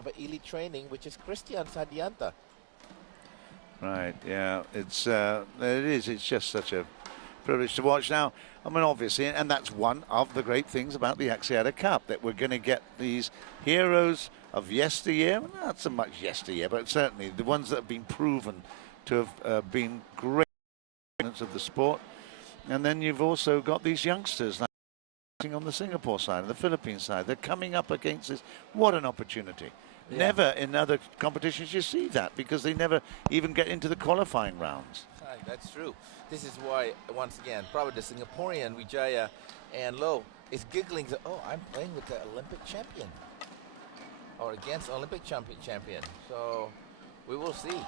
of elite training, which is Christian Sadianta. Right, yeah, it's it's just such a privilege to watch. Now, I mean, obviously, and that's one of the great things about the Axiata Cup, that we're going to get these heroes of yesteryear, well, not so much yesteryear, but certainly the ones that have been proven to have been great of the sport. And then you've also got these youngsters like on the Singapore side and the Philippines side. They're coming up against this. What an opportunity. Yeah. Never in other competitions you see that, because they never even get into the qualifying rounds. That's true. This is why, once again, probably the Singaporean Wijaya and Low is giggling. Oh, I'm playing with the Olympic champion, or against Olympic champion. So we will see.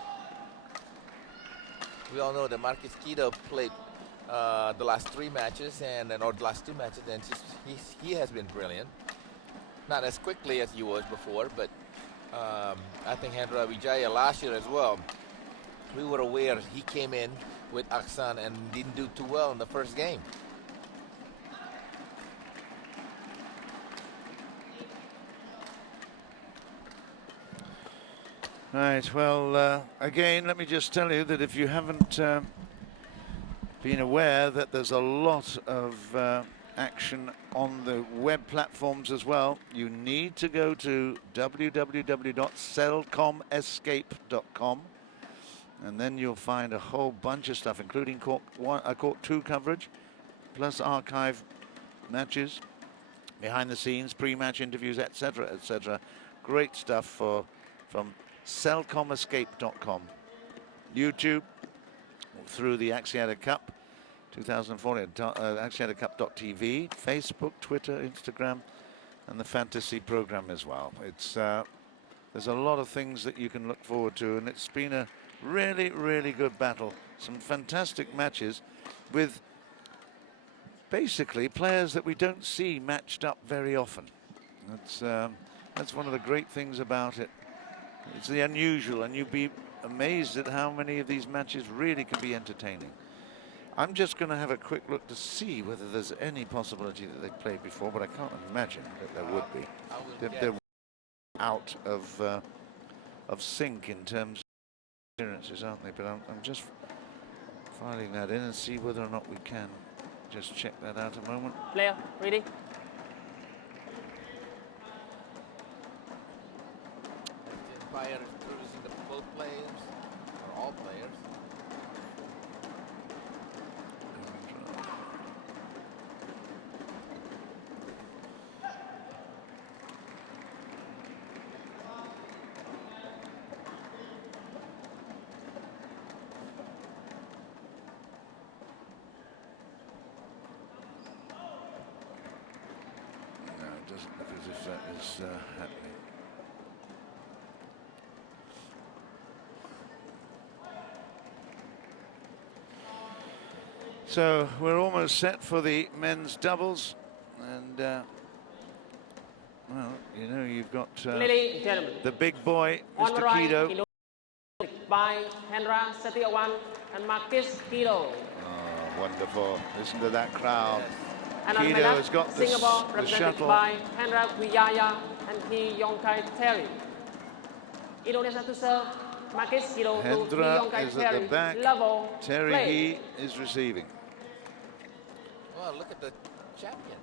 We all know that Markis M.KIDO played the last 3 matches, and then or the last 2 matches, and he has been brilliant. Not as quickly as he was before, but I think Hendra Wijaya last year as well. We were aware he came in with Aksan and didn't do too well in the first game. Right, well, again, let me just tell you that if you haven't been aware that there's a lot of action on the web platforms as well, you need to go to www.celcomescape.com, and then you'll find a whole bunch of stuff, including Court 2 coverage, plus archive matches, behind the scenes, pre-match interviews, etc., etc. Great stuff from celcomescape.com. YouTube, through the Axiata Cup 2014, AxiataCup.tv, Facebook, Twitter, Instagram, and the fantasy program as well. It's there's a lot of things that you can look forward to, and it's been a really, really good battle. Some fantastic matches with basically players that we don't see matched up very often. That's one of the great things about it. It's the unusual, and you'd be amazed at how many of these matches really can be entertaining. I'm just going to have a quick look to see whether there's any possibility that they've played before, but I can't imagine that there would be. They're out of sync in terms of appearances, aren't they? But I'm just filing that in and see whether or not we can just check that out a moment. Player, ready? Empire is producing both players, or all players. No, it doesn't look as if that is happening. So we're almost set for the men's doubles, and well, you know, you've got the big boy, Mr. M.KIDO. By Hendra, H.SETIAWAN, and Markis M.KIDO. Oh, wonderful! Listen to that crowd. And M.KIDO has got the shuttle. By Hendra, H.WIJAYA, and Yong. Indonesia to serve. Markis M.KIDO to Hendra is at the back. Level. HEE is receiving. Well, look at the champion.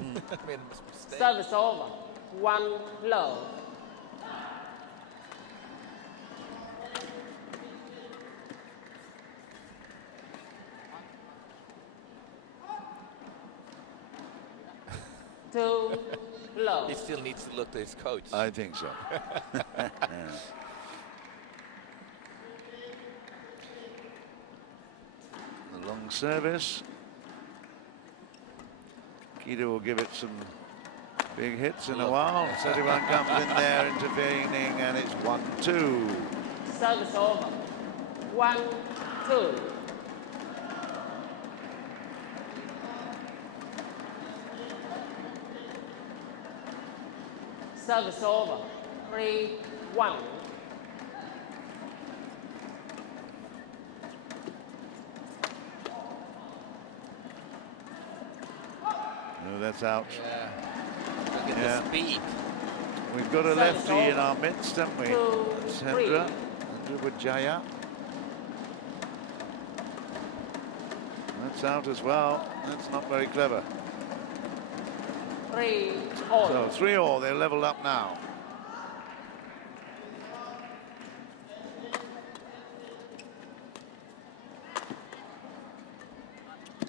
Made a mistake. Service over. 1 low. Too low. He still needs to look to his coach. I think so. Yeah. The long service. M.KIDO will give it some big hits in a while. H.SETIAWAN comes in there intervening, and it's 1-2. Service over. 1-2. Service over. 3-1. Yeah. No, that's out. Yeah. Look at the speed. We've got a lefty in our midst, haven't we? It's Hendra. H.WIJAYA. That's out as well. That's not very clever. 3-all. So 3-all. They're leveled up now.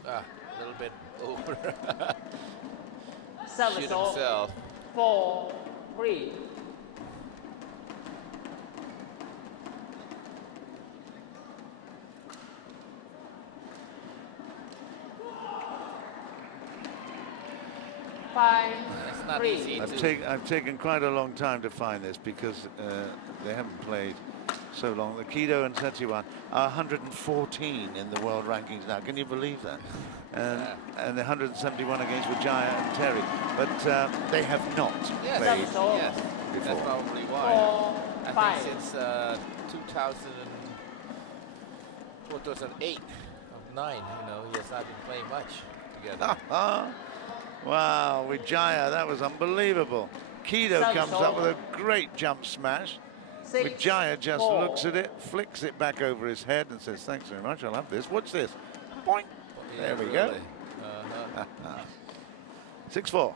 A little bit over. Service Shoot off. himself. 4-3. It's not easy. I've taken quite a long time to find this because they haven't played so long. The M.KIDO and H.SETIAWAN are 114 in the world rankings now. Can you believe that? And the 171 against Wijaya and Terry. But they have not played Yes, before. that's probably why. I think since 2008 or 9, he has not been playing much together. Wow, Wijaya, that was unbelievable. M.KIDO comes up with a great jump smash. Wijaya just looks at it, flicks it back over his head and says, thanks very much, I'll have this. What's this? Boing. There we go. 6-4.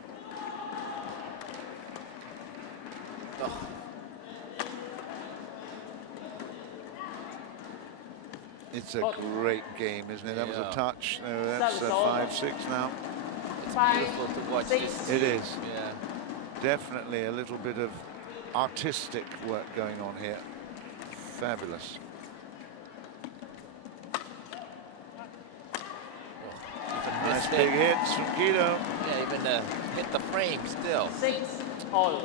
It's a great game, isn't it? That was a touch. No, that's 5-6 now. It's beautiful to watch this. It is. Yeah. Definitely a little bit of artistic work going on here. Fabulous. Nice big hits from M.KIDO. Yeah, even hit the frame still. 6-all.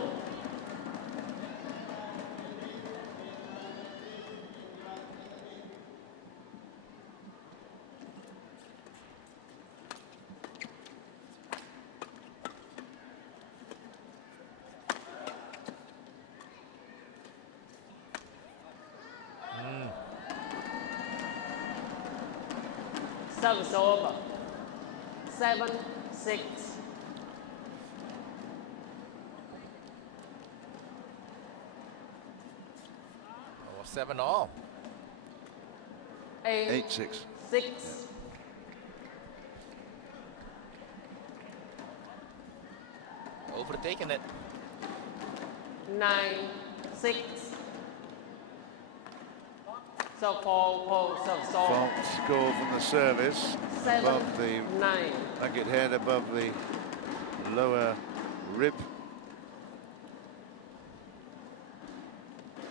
Service over. 7-6. Oh, 7-all. 8-6. 6. Overtaking it. 9-6. So service over. Fault score from the service. 7-9. Above the racket head, above the lower rib.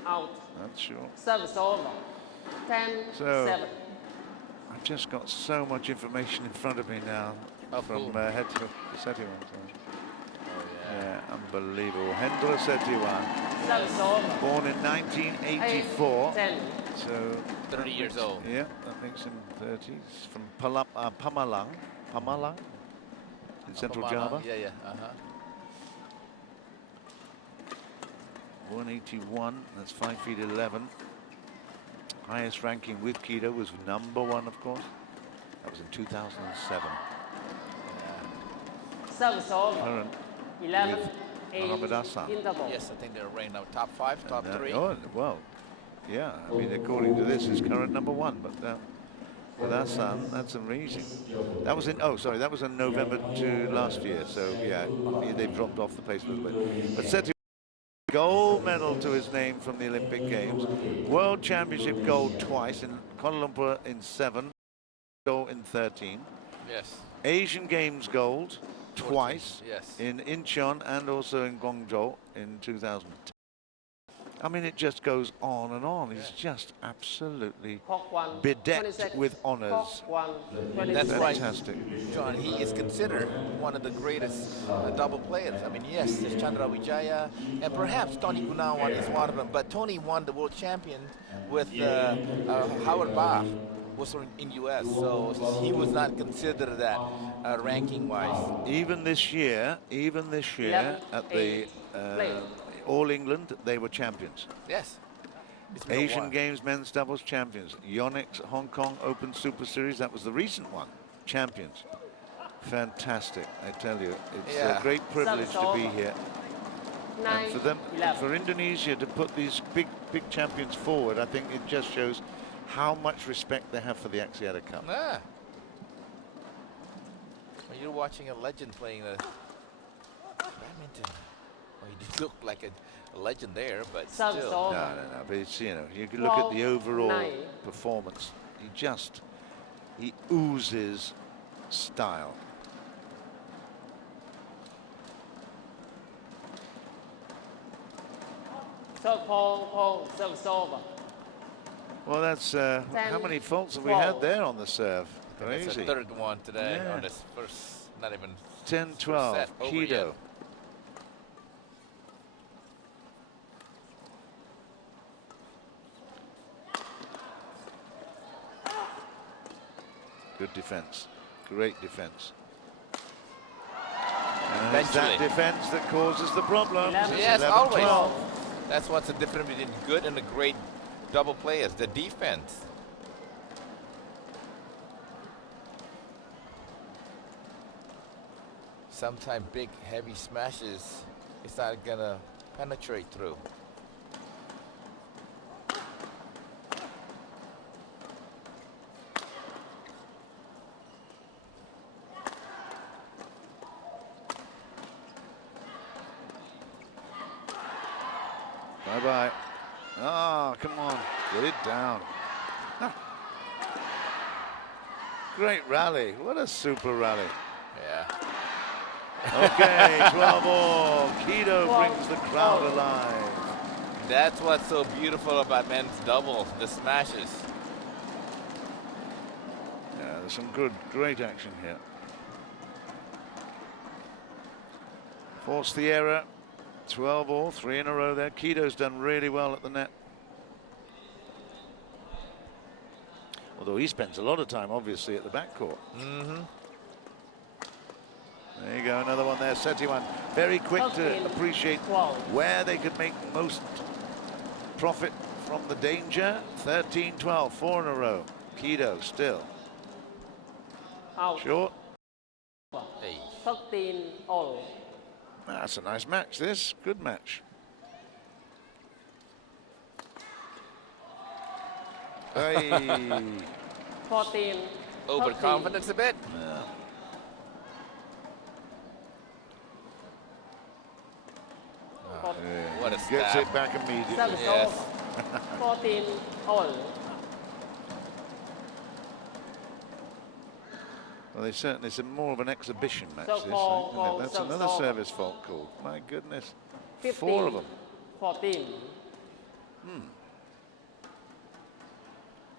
Out. That's sure. Service over. 10-7. I've just got so much information in front of me now from head to H.SETIAWAN. Yeah, unbelievable. Hendra H.SETIAWAN. Service over. Born in 1984. 10. So 30 years old. Yeah, that makes him 30s. From Pamalang in Central Java. Yeah. 181. That's 5'11". Highest ranking with M.KIDO was #1, of course. That was in 2007. Service over. Current 11. Mohammad Hassan. Interval. Yes, I think they're ranked now top 5, top 3. Oh, well, yeah. I mean, according to this, is current #1. But with Hassan, that's amazing. That was in. Oh, sorry, that was in November to last year. So yeah, they've dropped off the pace a little bit. But H.SETIAWAN, gold medal to his name from the Olympic Games. World Championship gold twice in Kuala Lumpur in 7, gold in 13. Yes. Asian Games gold 14, twice yes. in Incheon and also in Guangzhou in 2010. I mean, it just goes on and on. He's just absolutely bedecked with honors. That's fantastic. Right, John. He is considered one of the greatest double players. I mean, yes, there's Chandra Wijaya, and perhaps Tony Gunawan is one of them. But Tony won the world champion with Howard Bach, was in U.S., so he was not considered that ranking-wise. Even this year at the All England, they were champions. Yes. Asian Games men's doubles champions. Yonex Hong Kong Open Super Series, that was the recent one. Champions. Fantastic, I tell you. It's a great privilege to be here. 9, And for them, 11. for Indonesia to put these big champions forward, I think it just shows how much respect they have for the Axiata Cup. Ah. Well, you're watching a legend playing the badminton. Well, you did look like a legend there, but Service still. over. No. But it's, you know, you can look at the 12, overall 9. performance. He oozes style. Serve Pong, service over. Well, that's how many faults have we 12. had there on the serve? It's Crazy. the third one today Yeah. on this first, not even 10-12. set over M.KIDO. yet. Good defense. Great defense. And it's Eventually. that defense that causes the problem. 11. Yes, 11-12. always. That's what's the difference between good and a great double players, the defense. Sometimes big, heavy smashes, it's not gonna penetrate through. Bye-bye. Ah, come on. Get it down. Great rally. What a super rally. Yeah. Okay, 12 all. M.KIDO 12 brings the crowd all. alive. That's what's so beautiful about men's double, the smashes. Yeah, there's some great action here. Force the error. 12 all, 3 in a row there. M.KIDO's done really well at the net. Although he spends a lot of time, obviously, at the backcourt. Mm-hmm. There you go, another one there. H.SETIAWAN very quick to 13, appreciate 12. where they could make most profit from the danger. 13-12, 4 in a row. M.KIDO still. Out. Short. Hey. 13 all. That's a nice match, this. Good match. Hey. 14. Overconfidence a bit. Yeah. Oh, what a Gets stab. it back immediately. Service Yes. over. 14 all. Well, they certainly, it's more of an exhibition match, So this. call, Isn't it? call, That's so another call. service fault called. My goodness. 15. 4 of them. 14.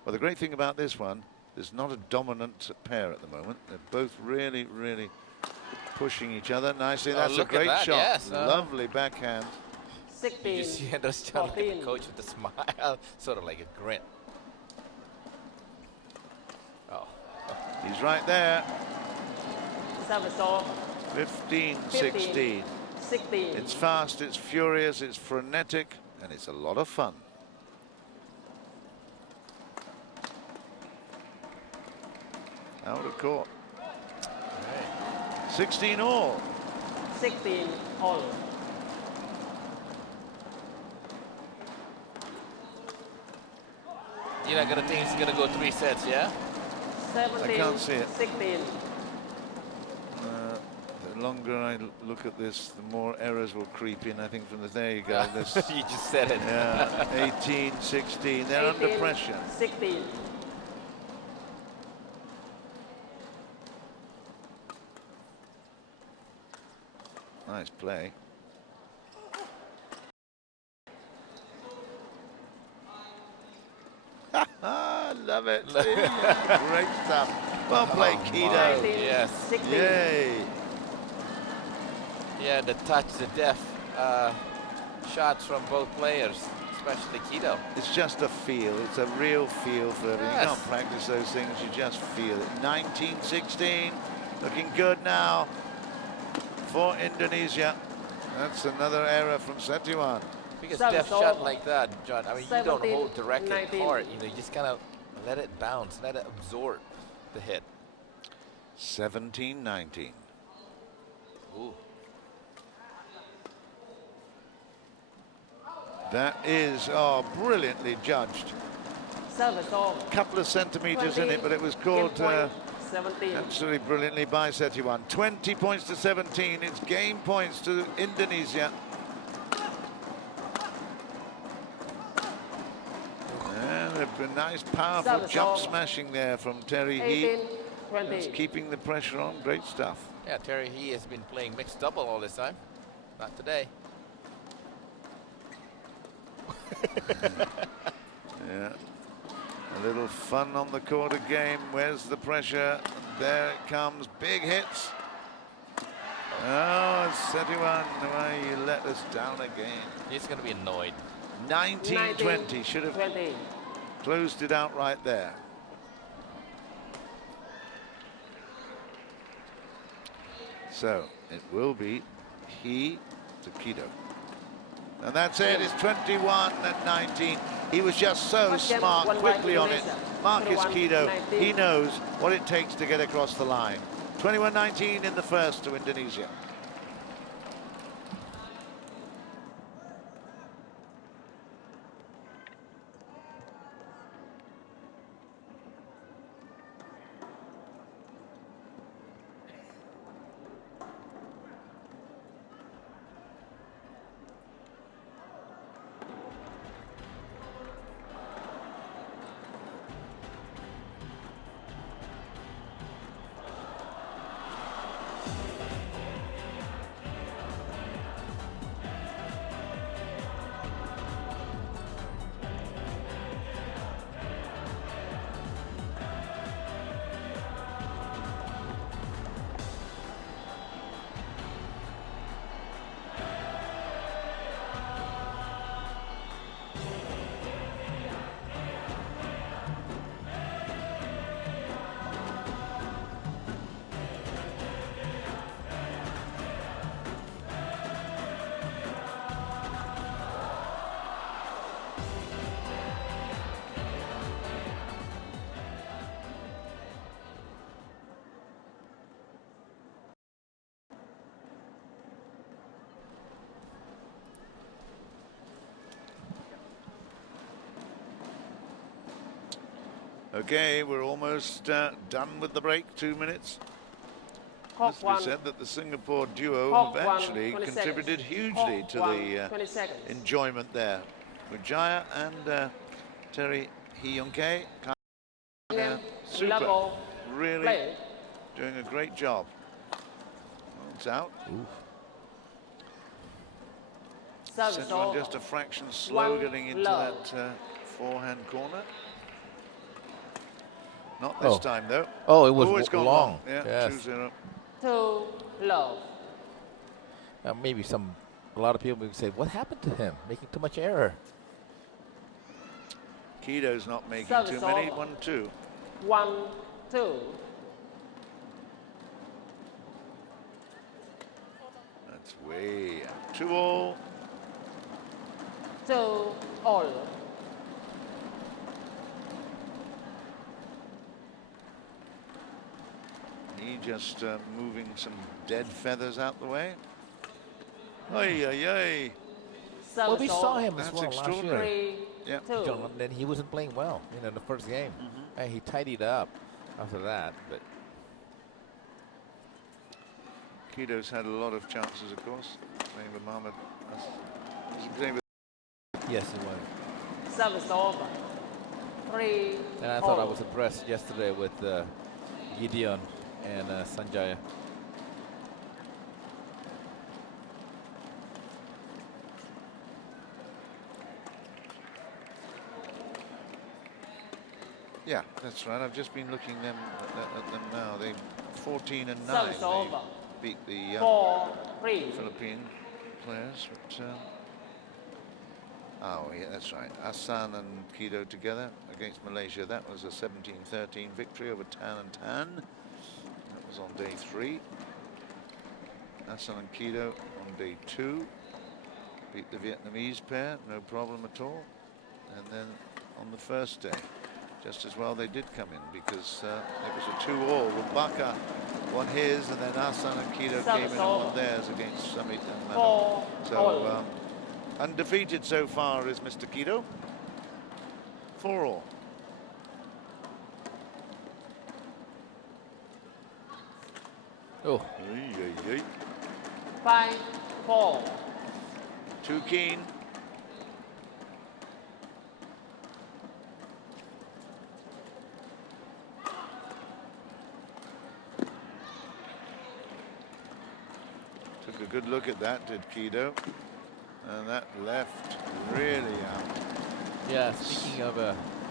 Well, the great thing about this one, there's not a dominant pair at the moment. They're both really, really pushing each other nicely. Oh, That's a look at great that, shot. yes, Lovely backhand. 16. You see Hendra's trying like a 14. coach with a smile, sort of like a grin. Oh. He's right there. Service over. 15-16. 16. It's fast, it's furious, it's frenetic, and it's a lot of fun. Out of court. 16 all. 16 all. You're not gonna think it's gonna go 3 sets, yeah? 17. I can't see it. 16. The longer I look at this, the more errors will creep in, I think, from the, there you go. This, You just said it. yeah, 18-16, they're under 18, pressure. 16. Nice play. Love it. Great stuff. Well played, M.KIDO. 19, Yes. 16. Yay. Yeah, the touch, the depth shots from both players, especially M.KIDO. It's just a feel. It's a real feel for everything. Yes. You can't practice those things. You just feel it. 19-16. Looking good now for Indonesia. That's another error from H.SETIAWAN. Because Service depth shot over. like that, John, I mean, you 17, don't hold direct 19. hard. You know, you just kind of let it bounce, let it absorb the hit. 17-19. Ooh. That is, oh, brilliantly judged. Service over. Couple of centimeters in it, but it was called 17. absolutely brilliantly by H.SETIAWAN. 20 points to 17. It's game points to Indonesia. And a nice, powerful Service jump over. smashing there from Terry 18, HEE. 20. That's keeping the pressure on. Great stuff. Yeah, Terry HEE has been playing mixed double all this time. Not today. Yeah. A little fun on the court again. Where's the pressure? There it comes. Big hits. Oh, H.SETIAWAN, why you let us down again. He's going to be annoyed. 19-20. Should have 20. closed it out right there. So it will be HEE to M.KIDO. And that's it. It's 21-19. He was just so smart, quickly on it. Markis M.KIDO, he knows what it takes to get across the line. 21-19 in the first to Indonesia. Okay, we're almost done with the break. 2 minutes. Must be said that the Singapore duo have actually contributed hugely to the enjoyment there. H.WIJAYA and Terry Yong. Super. Really doing a great job. It's out. H.SETIAWAN just a fraction slow getting into that forehand corner. Not this time, though. Oh, it was it's gone long. Yeah, yes. 2-0. Too low. Maybe a lot of people would say, what happened to him? Making too much error. M.KIDO's not making Service too many. over. 1-2. 1-2. That's way out. 2-all. 2-all. He just moving some dead feathers out the way. Ay, ay, ay. Well, we saw him That's as well extraordinary. last year. Yeah. Then he wasn't playing well, in the first game. And he tidied up after that, but M.KIDO's had a lot of chances, of course, playing with Mohammed. yes, it was. Service over. 3. And I thought I was impressed yesterday with Gideon and Sanjaya. Yeah, that's right. I've just been looking at them now. They 14 and 9. Service over. They beat the 4-3. Philippine players. But, oh, yeah, that's right. ASEAN and M.KIDO together against Malaysia. That was a 17-13 victory over Tan and Tan. That was on day 3. ASEAN and M.KIDO on day 2. Beat the Vietnamese pair, no problem at all. And then on the first day, just as well they did come in, because it was a 2-all. Baka won his, and then ASEAN and M.KIDO came in and won theirs against Summit and Mano. So Undefeated so far is Mr. Kido. 4-all. Oh, 5-4. Too keen. Took a good look at that, did Kido. And that left really out. yeah. Speaking of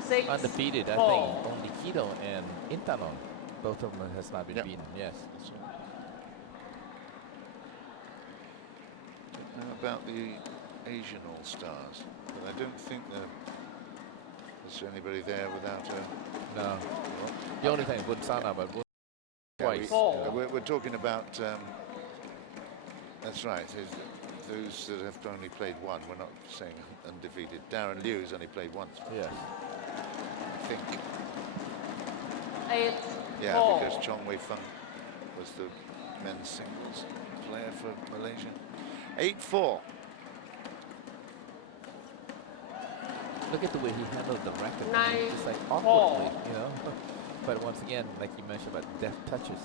6-4. undefeated, I think only Kido and Intanon, both of them has not been Yep. beaten. Yes. Don't know about the Asian All-Stars, but I don't think there's anybody there without a... No. The only thing is Bunsana, but Yeah, twice. we're talking about... that's right. Those that have only played one. We're not saying undefeated. Darren Liu's only played once, Yes. I think. 8-4. Yeah, because Chong Wei Feng was the men's singles player for Malaysia. 8-4. Look at the way he handled the racket. 9-4. Just like awkwardly, you know. But once again, like you mentioned about deft touches.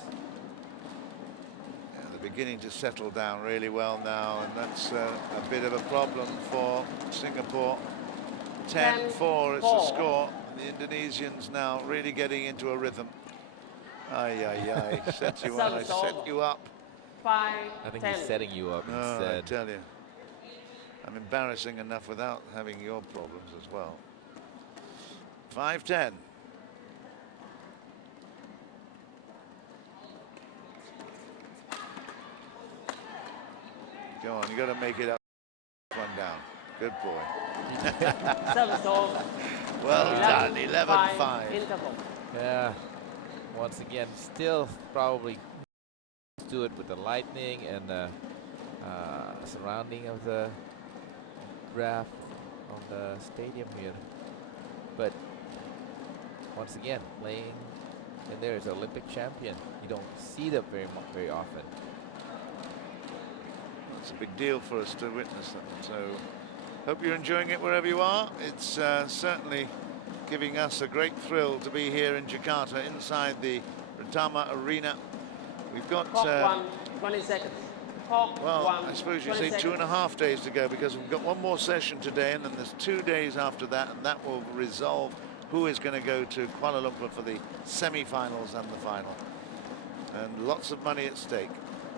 Yeah, they're beginning to settle down really well now, and that's a bit of a problem for Singapore. 10-4 is the 10-4. score. The Indonesians now really getting into a rhythm. Ay, ay, ay. Setiawan, I set you up. 5-10. I think he's setting you up No, I instead. tell you. I'm embarrassing enough without having your problems as well. 5-10. Go on, you got to make it up. One down. Good boy. Service over. Well done. 11-5. Interval. Yeah. Once again, still probably do it with the lightning and the surrounding of the graph on the stadium here. But once again, playing, and there's an Olympic champion. You don't see them very often. It's a big deal for us to witness them. So hope you're enjoying it wherever you are. It's certainly giving us a great thrill to be here in Jakarta inside the Britama Arena. We've got, Clock 1, 20 seconds. Clock well, 1, I suppose you 20 say seconds. 2.5 days to go, because we've got one more session today and then there's 2 days after that, and that will resolve who is going to go to Kuala Lumpur for the semi-finals and the final. And lots of money at stake.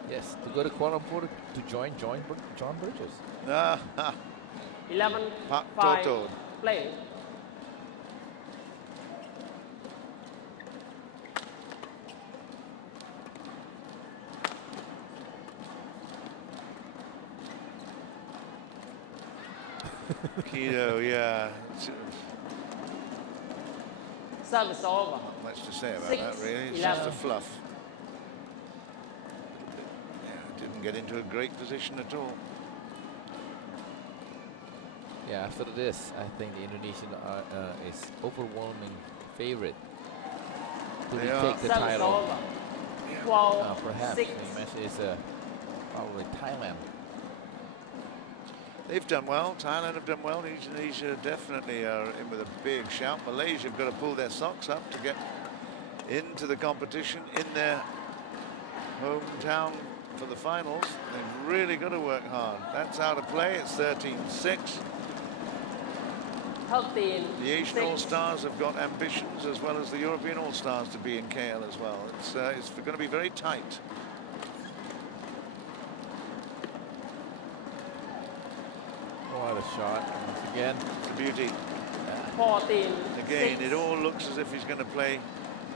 Yes, to go to Kuala Lumpur to join John Bridges. 11, Pak 5, Toto. play. Kido, yeah. Service over. Not much to say about 6, that, really. It's 11. just a fluff. Yeah, didn't get into a great position at all. Yeah, after this, I think the Indonesian is overwhelming favorite to They retake the Service title. over. 12, Perhaps 6. you mentioned it's probably Thailand. They've done well. Thailand have done well. Indonesia definitely are in with a big shout. Malaysia have got to pull their socks up to get into the competition in their hometown for the finals. They've really got to work hard. That's out of play. It's 13-6. 13, The Asian 6. All-Stars have got ambitions, as well as the European All-Stars, to be in KL as well. It's going to be very tight. What a shot once again. It's a beauty. 14, Again, 6. it all looks as if he's going to play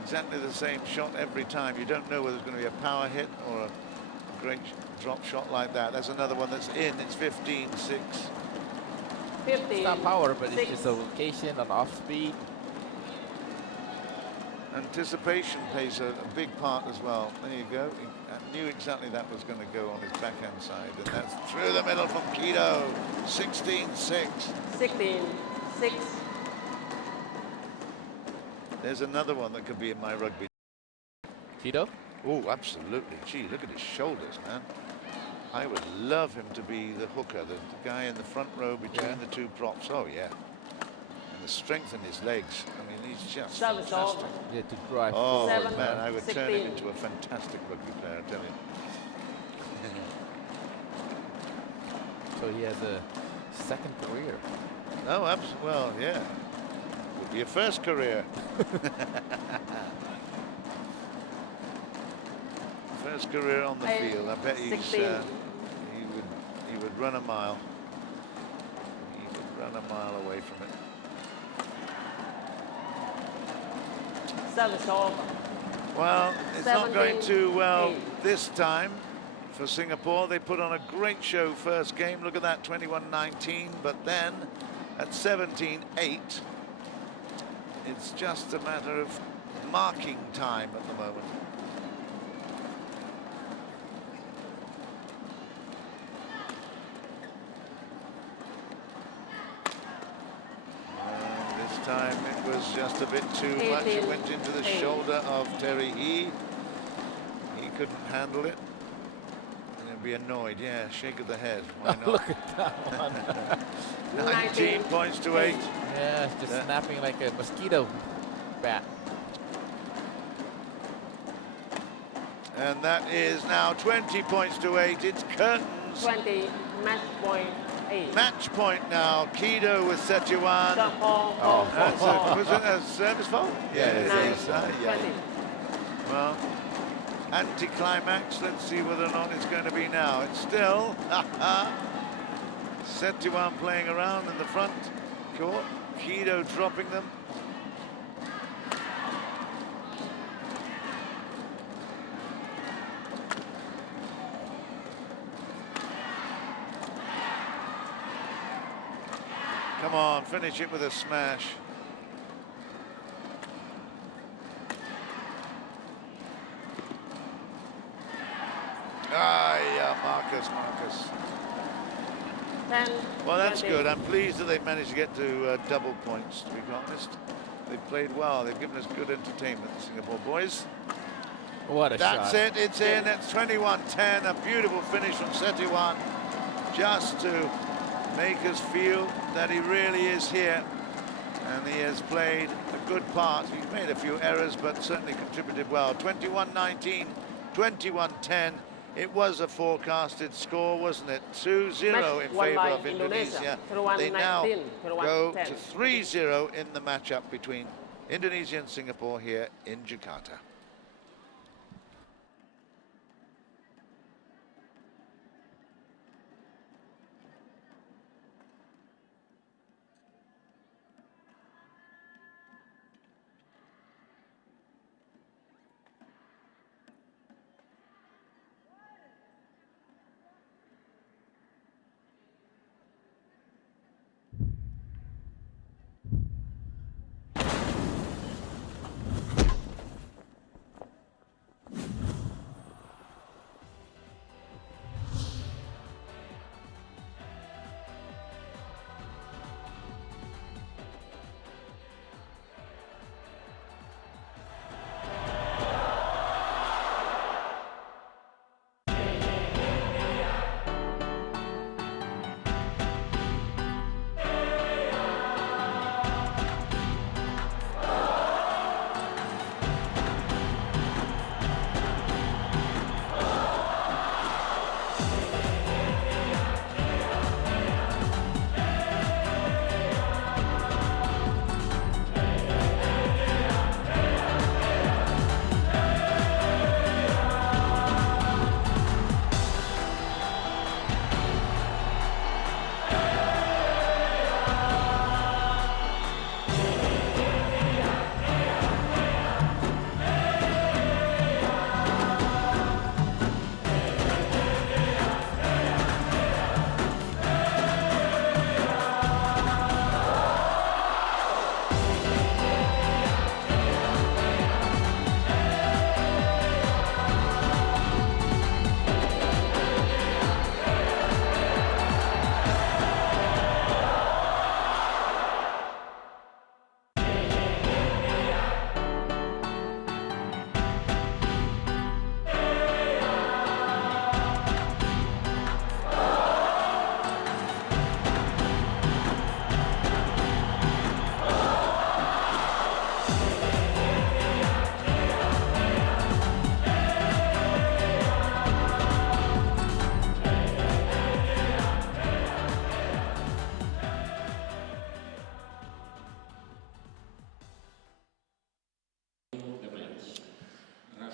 exactly the same shot every time. You don't know whether it's going to be a power hit or a great drop shot like that. That's another one that's in. It's 15-6. 15, It's not power, but 6. it's just a location on off speed. Anticipation plays a big part as well. There you go. I knew exactly that was going to go on his backhand side. And that's through the middle from Kido. 16-6. 16, 6. There's another one that could be in my rugby. Kido? Oh, absolutely. Gee, look at his shoulders, man. I would love him to be the hooker, the guy in the front row between the two props. Oh, yeah. And the strength in his legs. I mean, he's just Service fantastic. over. Yeah, to drive Oh, forward. man, I would turn him 16. into a fantastic rugby player, I tell you. So he has a second career. Oh, absolutely. Well, yeah. Would be a first career. First career on the field. I bet he's he would run a mile. He would run a mile away from it. Service over. Well, it's not going too well 17-8. this time for Singapore. They put on a great show first game. Look at that, 21-19. But then at 17-8, it's just a matter of marking time at the moment. Time it was just a bit too much. It went into the shoulder of Terry He. He couldn't handle it. And he'd be annoyed. Yeah, shake of the head. Why not? Look at that one. 19 points to 8. Yeah, it's just snapping like a mosquito bat. And that is now 20 points to 8. It's curtains. 20, match point 8. Match point now. Kido with H.SETIAWAN. That's was it a service fault? Yeah, it is. Yeah. Well, anti-climax. Let's see whether or not it's going to be now. It's still H.SETIAWAN playing around in the front court. Kido dropping them. Come on, finish it with a smash. Ah, yeah, Markis. 10, Well, that's 20. good. I'm pleased that they've managed to get to double points, to be honest. They've played well. They've given us good entertainment, the Singapore boys. What a That's shot. it. It's in. It's 21-10. A beautiful finish from H.SETIAWAN. Just to make us feel that he really is here. And he has played a good part. He's made a few errors, but certainly contributed well. 21-19, 21-10. It was a forecasted score, wasn't it? 2-0 in favour of Indonesia. They now go to 3-0 in the matchup between Indonesia and Singapore here in Jakarta.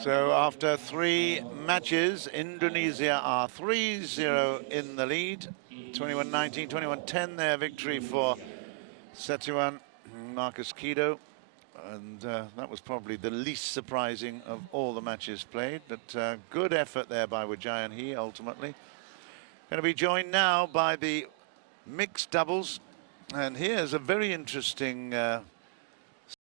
So after 3 matches, Indonesia are 3-0 in the lead. 21-19, 21-10 their victory for H.SETIAWAN, Markis M.KIDO. And that was probably the least surprising of all the matches played. But good effort there by Y.K.T and HEE ultimately. Going to be joined now by the mixed doubles. And here's a very interesting